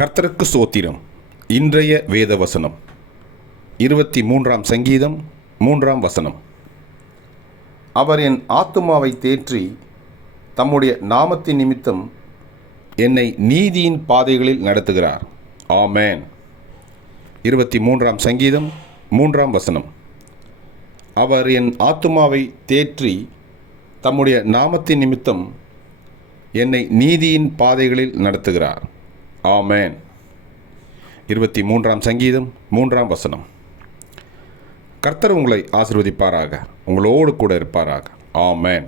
கர்த்தருக்கு சோத்திரம். இன்றைய வேத வசனம் இருபத்தி மூன்றாம் சங்கீதம் மூன்றாம் வசனம். அவர் என் ஆத்துமாவை தேற்றி தம்முடைய நாமத்தின் நிமித்தம் என்னை நீதியின் பாதைகளில் நடத்துகிறார். ஆமேன். இருபத்தி மூன்றாம் சங்கீதம் மூன்றாம் வசனம். அவர் என் ஆத்துமாவை தேற்றி தம்முடைய நாமத்தின் நிமித்தம் என்னை நீதியின் பாதைகளில் நடத்துகிறார். ஆமேன். இருபத்தி மூன்றாம் சங்கீதம் மூன்றாம் வசனம். கர்த்தர் உங்களை ஆசிர்வதிப்பாராக உங்களோடு கூட இருப்பாராக. ஆமேன்.